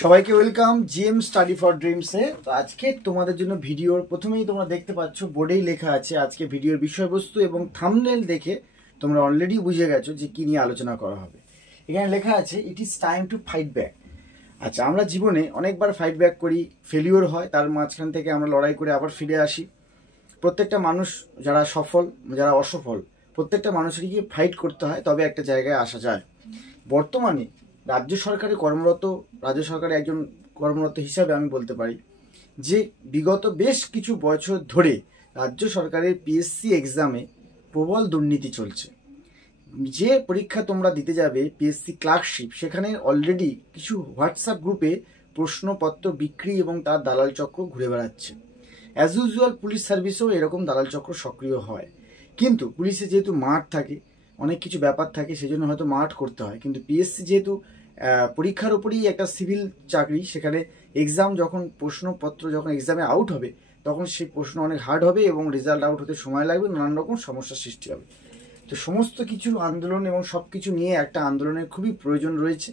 সবাইকে welcome GM study for ড্রিমসে। তো আজকে তোমাদের জন্য ভিডিওর প্রথমেই তোমরা দেখতে পাচ্ছ বোর্ডেই লেখা আছে আজকে ভিডিওর বিষয়বস্তু, এবং থাম্বনেল দেখে তোমরা অলরেডি বুঝে গেছো যে কী নিয়ে আলোচনা করা হবে। এখানে লেখা আছে ইট is time to fight back. আচ্ছা, আমরা জীবনে অনেকবার ফাইট ব্যাক করি, ফেলিওর হয়, তার মাঝখান থেকে আমরা লড়াই করে আবার ফিরে আসি। প্রত্যেকটা মানুষ, যারা সফল যারা অসফল, প্রত্যেকটা মানুষেরই ফাইট করতে হয়, তবে একটা জায়গায় আসা যায়। বর্তমানে রাজ্য সরকারে একজন কর্মরত হিসাবে আমি বলতে পারি যে বিগত বেশ কিছু বছর ধরে রাজ্য সরকারের পিএসসি এক্সামে প্রবল দুর্নীতি চলছে। যে পরীক্ষা তোমরা দিতে যাবে পিএসসি ক্লার্কশিপ, সেখানে অলরেডি কিছু হোয়াটসঅ্যাপ গ্রুপে প্রশ্নপত্র বিক্রি এবং তার দালাল চক্র ঘুরে বেড়াচ্ছে। অ্যাজ ইউজুয়াল পুলিশ সার্ভিসেও এরকম দালাল চক্র সক্রিয় হয়, কিন্তু পুলিশে যেহেতু মাঠ থাকে, অনেক কিছু ব্যাপার থাকে, সেজন্য হয়তো মাঠ করতে হয়। কিন্তু পিএসসি যেহেতু পরীক্ষার উপরেই একটা সিভিল চাকরি, সেখানে এক্সাম যখন প্রশ্নপত্র যখন এক্সামে আউট হবে, তখন সেই প্রশ্ন অনেক হার্ড হবে এবং রেজাল্ট আউট হতে সময় লাগবে, নানান রকম সমস্যার সৃষ্টি হবে। তো সমস্ত কিছু আন্দোলন এবং সব কিছু নিয়ে একটা আন্দোলনের খুবই প্রয়োজন রয়েছে।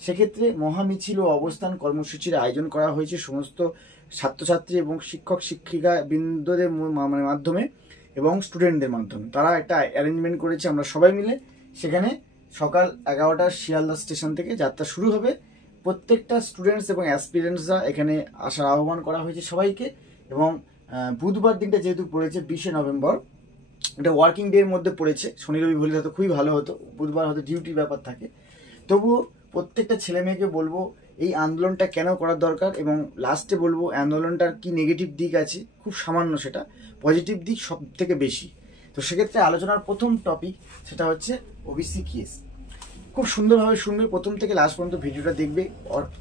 সেক্ষেত্রে মহামিছিল ও অবস্থান কর্মসূচির আয়োজন করা হয়েছে সমস্ত ছাত্রছাত্রী এবং শিক্ষক শিক্ষিকা বৃন্দদের মাধ্যমে এবং স্টুডেন্টদের মাধ্যমে। তারা একটা অ্যারেঞ্জমেন্ট করেছে, আমরা সবাই মিলে সেখানে সকাল 11টার শিয়ালদা স্টেশন থেকে যাত্রা শুরু হবে। প্রত্যেকটা স্টুডেন্টস এবং অ্যাসপিরেন্টসরা এখানে আসার আহ্বান করা হয়েছে সবাইকে। এবং বুধবার দিনটা যেহেতু পড়েছে 20শে নভেম্বর, এটা ওয়ার্কিং ডে এর মধ্যে পড়েছে, শনি রবি হলে হয়তো খুবই ভালো হতো, বুধবার হয়তো ডিউটির ব্যাপার থাকে। তবুও প্রত্যেকটা ছেলে মেয়েকে বলবো এই আন্দোলনটা কেন করার দরকার, এবং লাস্টে বলবো আন্দোলনটার কি নেগেটিভ দিক আছে, খুব সামান্য, সেটা পজিটিভ দিক সব থেকে বেশি। তো সেক্ষেত্রে আলোচনার প্রথম টপিক সেটা হচ্ছে ওবিসি কেস। খুব সুন্দরভাবে শুনবে, প্রথম থেকে লাস্ট পর্যন্ত ভিডিওটা দেখবে,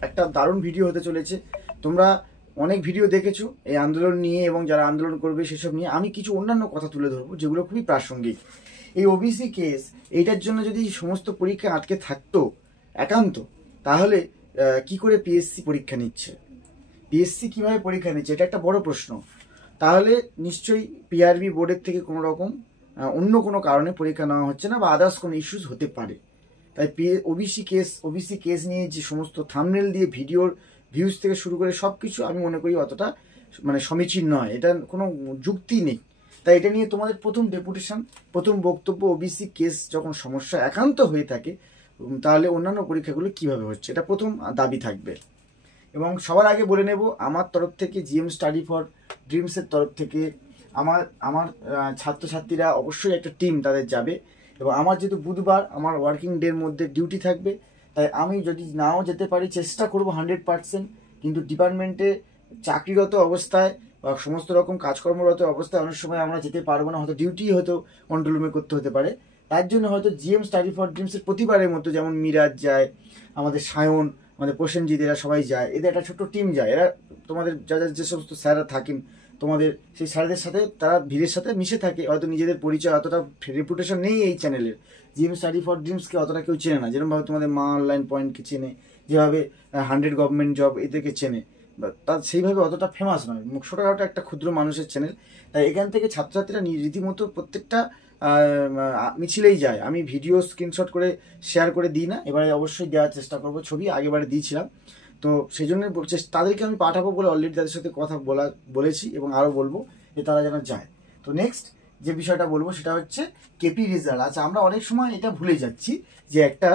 একটা দারুণ ভিডিও হতে চলেছে। তোমরা অনেক ভিডিও দেখেছো এই আন্দোলন নিয়ে এবং যারা আন্দোলন করবে সেসব নিয়ে। আমি কিছু অন্যান্য কথা তুলে ধরবো যেগুলো খুবই প্রাসঙ্গিক। এই ওবিসি কেস, এইটার জন্য যদি সমস্ত পরীক্ষা আটকে থাকতো একান্ত, তাহলে কি করে পিএসসি পরীক্ষা নিচ্ছে, পিএসসি কিভাবে পরীক্ষা নিচ্ছে, এটা একটা বড় প্রশ্ন। তাহলে নিশ্চয়ই পিআরবি বোর্ডের থেকে কোনো রকম অন্য কোনো কারণে পরীক্ষা নেওয়া হচ্ছে না, বা আদার্স কোনো ইস্যুস হতে পারে। তাই ওবিসি কেস নিয়ে যে সমস্ত থাম্বনেল দিয়ে ভিডিওর ভিউজ থেকে শুরু করে সব কিছু আমি মনে করি অতটা সমীচীন নয়, এটা কোনো যুক্তি নেই। তাই এটা নিয়ে তোমাদের প্রথম ডেপুটেশন, প্রথম বক্তব্য, ওবিসি কেস যখন সমস্যা একান্ত হয়ে থাকে তাহলে অন্যান্য পরীক্ষাগুলো কিভাবে হচ্ছে, এটা প্রথম দাবি থাকবে। এবং সবার আগে বলে নেব, আমার তরফ থেকে জিএম স্টাডি ফর ড্রিমসের তরফ থেকে আমার ছাত্রছাত্রীরা অবশ্যই একটা টিম তাদের যাবে। এবং আমার যেহেতু বুধবার আমার ওয়ার্কিং ডের মধ্যে ডিউটি থাকবে, তাই আমি যদি নাও যেতে পারি চেষ্টা করব 100%। কিন্তু ডিপার্টমেন্টে চাকরিরত অবস্থায় বা সমস্ত রকম কাজকর্মরত অবস্থায় অনেক সময় আমরা যেতে পারবো না, হয়তো ডিউটি হয়তো কন্ট্রোল রুমে করতে হতে পারে। তার জন্য হয়তো জিএম স্টাডি ফর ড্রিমসের প্রতিবারের মতো, যেমন মিরাজ যায়, আমাদের সায়ন, আমাদের প্রসেনজিৎ, এরা সবাই যায়, এদের একটা ছোট্ট টিম যায়। এরা তোমাদের যে সমস্ত স্যাররা থাকেন তোমাদের, সেই স্যারদের সাথে তারা ভিড়ের সাথে মিশে থাকে। হয়তো নিজেদের পরিচয় অতটা রেপুটেশন নেই এই চ্যানেলের, জিএম স্টাডি ফর ড্রিমসকে অতটা কেউ চেনে না, যেরকমভাবে তোমাদের মা অনলাইন পয়েন্টকে চেনে, যেভাবে 100 গভর্নমেন্ট জব এদেরকে চেনে, তার সেইভাবে অতটা ফেমাস নয়, ছোটোখাটো একটা ক্ষুদ্র মানুষের চ্যানেল। তাই এখান থেকে ছাত্রছাত্রীরা রীতিমতো প্রত্যেকটা মিছিলেই যায়। আমি ভিডিও স্ক্রিনশট করে শেয়ার করে দিই না, এবারে অবশ্যই দেওয়ার চেষ্টা করবো, ছবি আগেবারে দিয়েছিলাম। তো সেই জন্য তাদেরকে আমি পাঠাবো বলে অলরেডি তাদের সাথে কথা বলেছি, এবং আরও বলবো যে তারা যেন যায়। তো নেক্সট যে বিষয়টা বলবো সেটা হচ্ছে কেপি রেজাল্ট। আচ্ছা, আমরা অনেক সময় এটা ভুলে যাচ্ছি যে একটা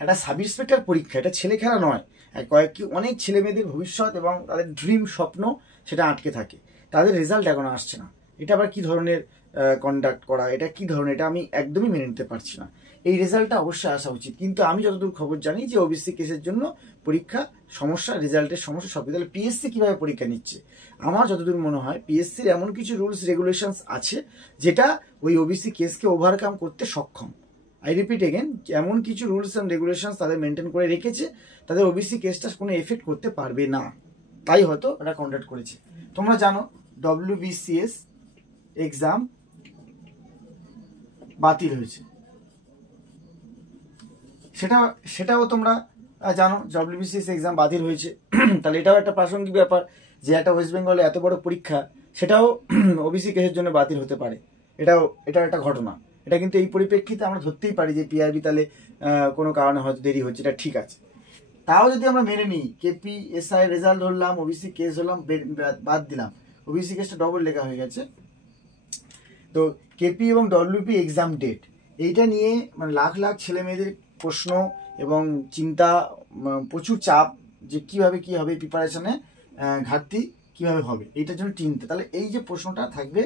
একটা সাব ইন্সপেক্টর পরীক্ষা, এটা ছেলে খেলা নয়। অনেক ছেলে মেয়েদের ভবিষ্যৎ এবং তাদের ড্রিম স্বপ্ন সেটা আটকে থাকে, তাদের রেজাল্ট এখনো আসছে না। এটা আবার কি ধরনের কন্ডাক্ট করা, এটা কি ধরনের, এটা আমি একদমই মেনে নিতে পারছি না। এই রেজাল্টটা অবশ্যই আসা উচিত। কিন্তু আমি যতদূর খবর জানি যে ওবিসি কেসের জন্য পরীক্ষা সমস্যা, রেজাল্টের সমস্যা সব। তাহলে পিএসসি কীভাবে পরীক্ষা নিচ্ছে? আমার যতদূর মনে হয় পিএসসির এমন কিছু রুলস রেগুলেশনস আছে যেটা ওই ওবিসি কেসকে ওভারকাম করতে সক্ষম। আই রিপিট এগেন, এমন কিছু রুলস অ্যান্ড রেগুলেশনস তাদের মেনটেন করে রেখেছে, তাদের ওবিসি কেসটা কোনো এফেক্ট করতে পারবে না, তাই হয়তো এটা কন্ডাক্ট করেছে। তোমরা জানো WBCS এক্সাম বাতিল হয়েছে, সেটাও তোমরা জানো, WBCS এক্সাম বাতিল হয়েছে। তাহলে এটাও একটা প্রাসঙ্গিক ব্যাপার যে একটা ওয়েস্ট বেঙ্গলে এত বড় পরীক্ষা, সেটাও ওবিসি কেসের জন্য বাতিল হতে পারে, এটা একটা ঘটনা। এটা কিন্তু এই পরিপ্রেক্ষিতে আমরা ধরতেই পারি যে পিআরবি তাহলে কোনো কারণে হয়তো দেরি হচ্ছে, এটা ঠিক আছে। তাও যদি আমরা মেনে নিই, কেপি এসআই রেজাল্ট ধরলাম, ওবিসি কেস ধরলাম, বাদ দিলাম, ওবিসি কেসটা ডবল লেখা হয়ে গেছে। তো কেপি এবং ডব্লিউপি এক্সাম ডেট, এইটা নিয়ে মানে লাখ লাখ ছেলে মেয়েদের প্রশ্ন এবং চিন্তা, প্রচুর চাপ যে কিভাবে কি হবে, প্রিপারেশনে ঘাটতি কিভাবে হবে, এইটার জন্য চিন্তা। তাহলে এই যে প্রশ্নটা থাকবে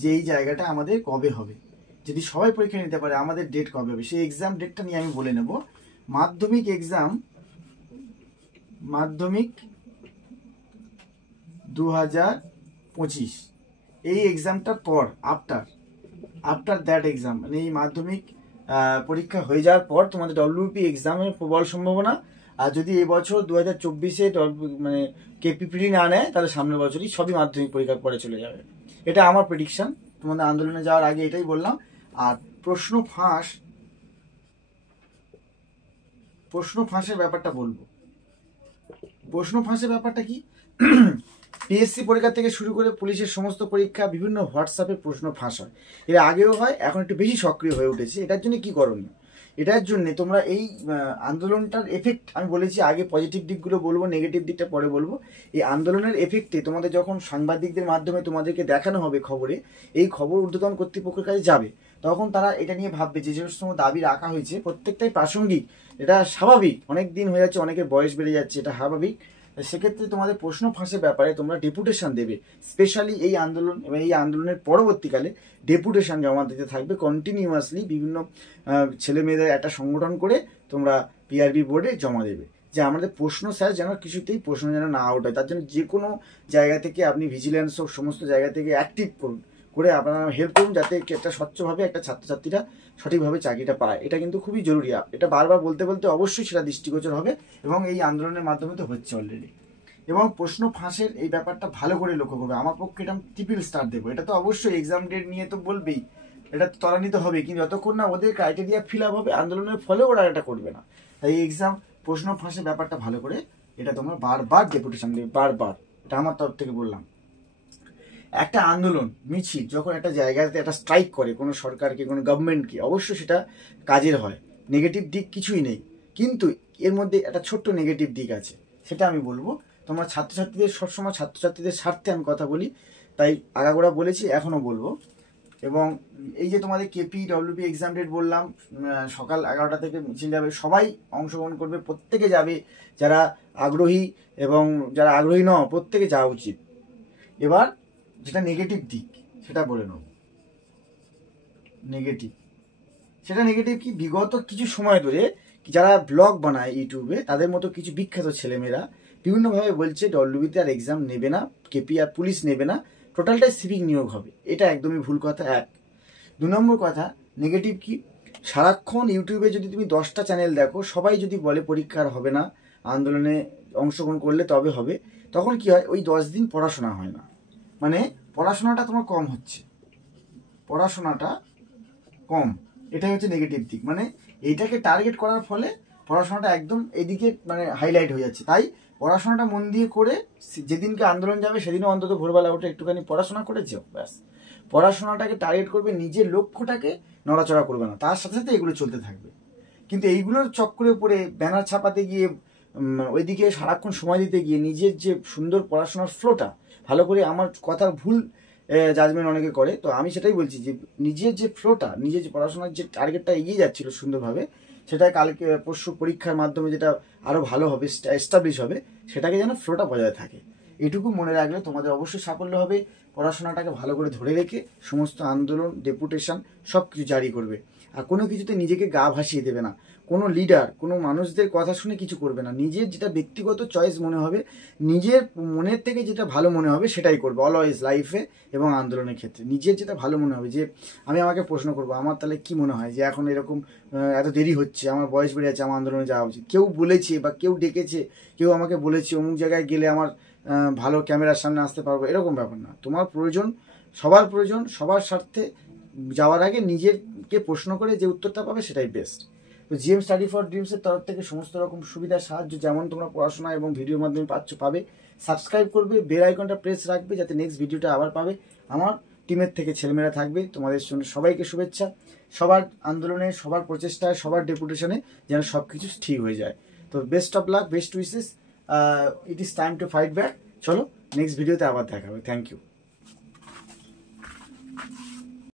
যে এই জায়গাটা আমাদের কবে হবে, যদি সবাই পরীক্ষা নিতে পারে আমাদের ডেট কবে হবে, সেই এক্সাম ডেটটা নিয়ে আমি বলে নেব। মাধ্যমিক এক্সাম, মাধ্যমিক 2025, এই এক্সামটার পর আফটার দ্যাট এক্সাম, মানে এই মাধ্যমিক পরীক্ষা হয়ে যাওয়ার পর তোমাদের ডব্লিউপি এক্সামের প্রবল সম্ভাবনা। আর যদি এবছর 2024-এ মানে কেপিপিডি না নেয়, তাহলে সামনের বছরই সবই মাধ্যমিক পরীক্ষার পরে চলে যাবে। এটা আমার প্রেডিকশন, তোমাদের আন্দোলনে যাওয়ার আগে এটাই বললাম। আর প্রশ্ন ফাঁসের ব্যাপারটা বলবো। প্রশ্ন ফাঁসের ব্যাপারটা কি, পিএসসি পরীক্ষা থেকে শুরু করে পুলিশের সমস্ত পরীক্ষা বিভিন্ন হোয়াটসঅ্যাপে প্রশ্ন ফাঁস হয়। এর আগেও হয়, এখন একটু বেশি সক্রিয় হয়ে উঠেছে। এটার জন্য কি করণীয়? এটার জন্য তোমরা এই আন্দোলনটার এফেক্ট, আমি বলেছি আগে পজিটিভ দিকগুলো বলবো, নেগেটিভ দিকটা পরে বলবো। এই আন্দোলনের এফেক্টে তোমাদের যখন সাংবাদিকদের মাধ্যমে তোমাদেরকে দেখানো হবে খবরে, এই খবর ঊর্ধ্বতন কর্তৃপক্ষের কাছে যাবে, তখন তারা এটা নিয়ে ভাববে যে সমস্ত দাবি রাখা হয়েছে প্রত্যেকটাই প্রাসঙ্গিক, এটা স্বাভাবিক, অনেক দিন হয়ে যাচ্ছে, অনেকের বয়স বেড়ে যাচ্ছে, এটা স্বাভাবিক। সেক্ষেত্রে তোমাদের প্রশ্ন ফাঁসের ব্যাপারে তোমরা ডেপুটেশন দেবে, স্পেশালি এই আন্দোলন এবং এই আন্দোলনের পরবর্তীকালে ডেপুটেশন জমা দিতে থাকবে কন্টিনিউয়াসলি। বিভিন্ন ছেলে মেয়েদের একটা সংগঠন করে তোমরা পিআরবি বোর্ডে জমা দেবে যে আমাদের প্রশ্ন স্যার যেন কিছুতেই প্রশ্ন যেন না আউট হয়। তার জন্য যে কোনো জায়গা থেকে আপনি ভিজিলেন্স হোক, সমস্ত জায়গা থেকে অ্যাক্টিভ করুন, করে আপনারা হেল্প করুন, যাতে একটা স্বচ্ছভাবে একটা ছাত্রছাত্রীরা সঠিকভাবে চাকরিটা পায়। এটা কিন্তু খুবই জরুরি। এটা বারবার বলতে বলতে অবশ্যই সেটা দৃষ্টিগোচর হবে, এবং এই আন্দোলনের মাধ্যমে তো হচ্ছে অলরেডি। এবং প্রশ্ন ফাঁসের এই ব্যাপারটা ভালো করে লক্ষ্য করবে। আমার পক্ষে এটা ট্রিপল স্টার দেবো। এটা তো অবশ্যই এক্সাম ডেট নিয়ে তো বলবেই, এটা ত্বরান্বিত হবে, কিন্তু যতক্ষণ না ওদের ক্রাইটেরিয়া ফিল আপ হবে আন্দোলনের ফলে ওরা এটা করবে না। তাই এই এক্সাম প্রশ্ন ফাঁসের ব্যাপারটা ভালো করে এটা তোমরা বারবার ডেপুটেশন দেবে, বারবার। এটা আমার তরফ থেকে বললাম। একটা আন্দোলন মিছিল যখন একটা জায়গাতে একটা স্ট্রাইক করে কোনো সরকারকে, কোনো গভর্নমেন্টকে, অবশ্যই সেটা কাজের হয়, নেগেটিভ দিক কিছুই নেই। কিন্তু এর মধ্যে একটা ছোট্ট নেগেটিভ দিক আছে, সেটা আমি বলবো। তোমরা ছাত্রছাত্রীদের, সবসময় ছাত্রছাত্রীদের স্বার্থে আমি কথা বলি, তাই আগাগোড়া বলেছি, এখনও বলবো। এবং এই যে তোমাদের কেপি ডব্লিউপি এক্সাম ডেট বললাম, সকাল 11টা থেকে মিছিল যাবে, সবাই অংশগ্রহণ করবে, প্রত্যেকে যাবে, যারা আগ্রহী এবং যারা আগ্রহী নয় প্রত্যেকে যাওয়া উচিত। এবার যেটা নেগেটিভ দিক সেটা বলে নেব। নেগেটিভ কি, বিগত কিছু সময় ধরে যারা ব্লগ বানায় ইউটিউবে, তাদের মতো কিছু বিখ্যাত ছেলেমেয়েরা বিভিন্নভাবে বলছে ডব্লিউবিতে আর এক্সাম নেবে না, কেপি আর পুলিশ নেবে না, টোটালটাই সিভিক নিয়োগ হবে। এটা একদমই ভুল কথা। 1 2 নম্বর কথা, নেগেটিভ কি, সারাক্ষণ ইউটিউবে যদি তুমি 10টা চ্যানেল দেখো, সবাই যদি বলে পরীক্ষার হবে না, আন্দোলনে অংশগ্রহণ করলে তবে হবে, তখন কি হয়, ওই 10 দিন পড়াশোনা হয় না, মানে পড়াশোনাটা তোমার কম হচ্ছে, পড়াশোনাটা কম, এটাই হচ্ছে নেগেটিভ দিক। মানে এইটাকে টার্গেট করার ফলে পড়াশোনাটা একদম এদিকে মানে হাইলাইট হয়ে যাচ্ছে। তাই পড়াশোনাটা মন দিয়ে করে, যেদিনকে আন্দোলন যাবে সেদিনও অন্তত ভোরবেলা উঠে একটুখানি পড়াশোনা করে যেও, ব্যাস। পড়াশোনাটাকে টার্গেট করবে, নিজের লক্ষ্যটাকে নড়াচড়া করবে না, তার সাথে সাথে এগুলো চলতে থাকবে। কিন্তু এইগুলোর চক্করে পড়ে ব্যানার ছাপাতে গিয়ে, ওইদিকে সারাক্ষণ সময় দিতে গিয়ে নিজের যে সুন্দর পড়াশোনার ফ্লোটা ভালো করে, আমার কথা ভুল জাজমেন্ট অনেকে করে, তো আমি সেটাই বলছি যে নিজের যে ফ্লোটা, নিজের যে পড়াশোনার যে টার্গেটটা এগিয়ে যাচ্ছিল সুন্দরভাবে, সেটা কালকে পরশু পরীক্ষার মাধ্যমে যেটা আরও ভালো হবে, এস্টাবলিশ হবে, সেটাকে যেন ফ্লোটা বজায় থাকে। এটুকু মনে রাখলে তোমাদের অবশ্যই সাফল্য হবে। পড়াশোনাটাকে ভালো করে ধরে রেখে সমস্ত আন্দোলন, ডেপুটেশন সব কিছু জারি করবে, আর কোনো কিছুতে নিজেকে গা ভাসিয়ে দেবে না, কোনো লিডার, কোনো মানুষদের কথা শুনে কিছু করবে না, নিজের যেটা ব্যক্তিগত চয়েস মনে হবে, নিজের মনের থেকে যেটা ভালো মনে হবে সেটাই করবে অলওয়েজ লাইফে এবং আন্দোলনের ক্ষেত্রে। নিজের যেটা ভালো মনে হবে, যে আমাকে প্রশ্ন করবো, আমার তাহলে কি মনে হয় যে এখন এরকম এত দেরি হচ্ছে, আমার বয়স বেড়ে যাচ্ছে, আমার আন্দোলনে যাওয়া উচিত, কেউ বলেছে বা কেউ ডেকেছে, কেউ আমাকে বলেছে অমুক জায়গায় গেলে আমার ভালো ক্যামেরার সামনে আসতে পারবো, এরকম ব্যাপার না। তোমার প্রয়োজন, সবার প্রয়োজন, সবার স্বার্থে যাওয়ার আগে নিজেরকে প্রশ্ন করে যে উত্তরটা পাবে সেটাই বেস্ট। তো জিএম স্টাডি ফর ড্রিমসের তরফ থেকে সমস্ত রকম সুবিধা, সাহায্য যেমন তোমরা পড়াশোনা এবং ভিডিওর মাধ্যমে পাবে। সাবস্ক্রাইব করবে, বেল আইকনটা প্রেস রাখবে, যাতে নেক্সট ভিডিওটা আবার পাবে। আমার টিমের থেকে ছেলেমেয়েরা থাকবে, তোমাদের জন্য সবাইকে শুভেচ্ছা। সবার আন্দোলনে, সবার প্রচেষ্টায়, সবার ডেপুটেশনে যেন সব কিছু ঠিক হয়ে যায়। তো best of luck, best wishes, it is time to fight back. চলো নেক্সট ভিডিওতে আবার দেখা হবে। Thank you.